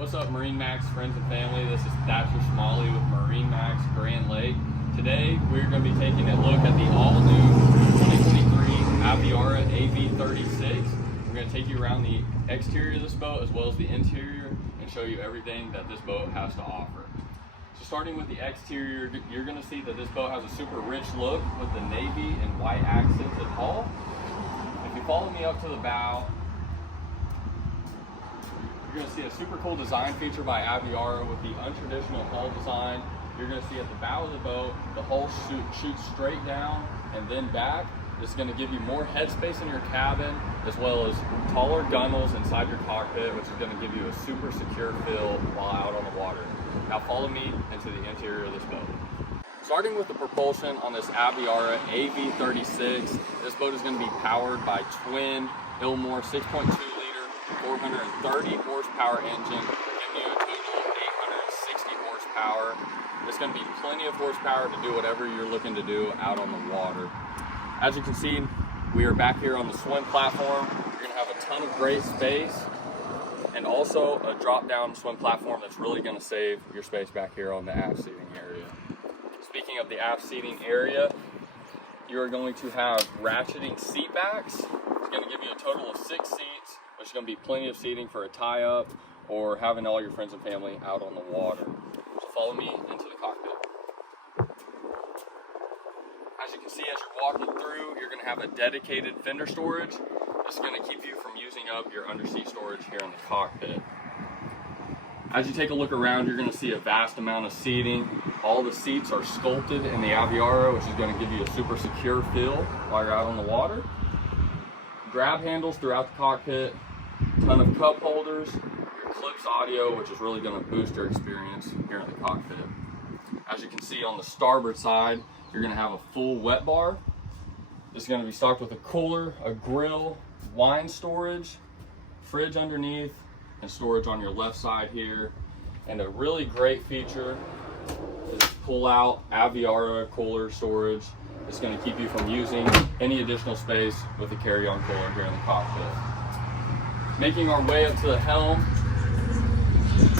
What's up, MarineMax friends and family? This is Thatcher Smalley with MarineMax Grand Lake. Today we're going to be taking a look at the all-new 2023 Aviara AV36. We're going to take you around the exterior of this boat as well as the interior and show you everything that this boat has to offer. So starting with the exterior, you're going to see that this boat has a super rich look with the navy and white accents at hull. If you follow me up to the bow, you're going to see a super cool design feature by Aviara with the untraditional hull design. You're going to see at the bow of the boat, the hull shoots straight down and then back. This is going to give you more headspace in your cabin, as well as taller gunnels inside your cockpit, which is going to give you a super secure feel while out on the water. Now follow me into the interior of this boat. Starting with the propulsion on this Aviara AV36, this boat is going to be powered by twin Ilmor 6.2 liter, 430 horsepower engine, giving you a total of 860 horsepower. There's going to be plenty of horsepower to do whatever you're looking to do out on the water. As you can see, we are back here on the swim platform. You're going to have a ton of great space and also a drop-down swim platform that's really going to save your space back here on the aft seating area. Speaking of the aft seating area, you're going to have ratcheting seat backs. It's going to give you a total of 6 seats, which is going to be plenty of seating for a tie-up or having all your friends and family out on the water. So follow me into the cockpit. As you can see, as you're walking through, you're going to have a dedicated fender storage. This is going to keep you from using up your underseat storage here in the cockpit. As you take a look around, you're going to see a vast amount of seating. All the seats are sculpted in the Aviara, which is going to give you a super secure feel while you're out on the water. Grab handles throughout the cockpit, ton of cup holders, your Clips audio, which is really going to boost your experience here in the cockpit. As you can see on the starboard side, you're going to have a full wet bar. This is going to be stocked with a cooler, a grill, wine storage, fridge underneath, and storage on your left side here. And a really great feature is pull-out Aviara cooler storage. It's going to keep you from using any additional space with the carry-on cooler here in the cockpit. Making our way up to the helm,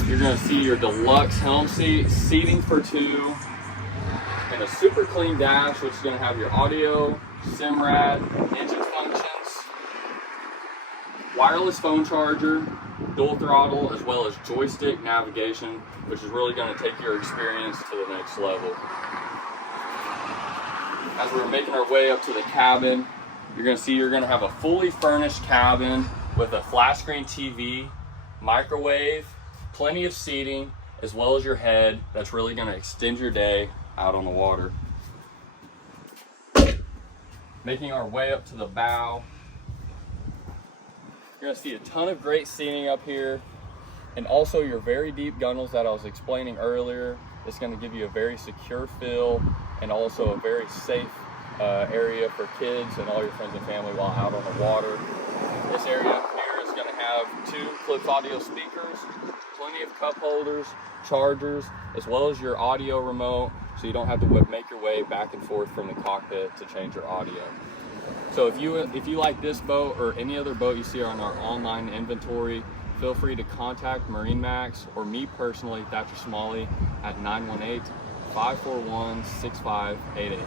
you're going to see your deluxe helm seat, seating for 2, and a super clean dash, which is going to have your audio, SIMRAD, engine functions, wireless phone charger, dual throttle, as well as joystick navigation, which is really going to take your experience to the next level. As we're making our way up to the cabin, you're going to see you're going to have a fully furnished cabin with a flat screen TV, microwave, plenty of seating, as well as your head that's really going to extend your day out on the water. Making our way up to the bow, you're going to see a ton of great seating up here, and also your very deep gunnels that I was explaining earlier. It's going to give you a very secure feel and also a very safe area for kids and all your friends and family while out on the water. This area here is going to have 2 Clips audio speakers, plenty of cup holders, chargers, as well as your audio remote, so you don't have to make your way back and forth from the cockpit to change your audio. So if you like this boat or any other boat you see on our online inventory, feel free to contact MarineMax or me personally, Thatcher Smalley, at 918-541-6588.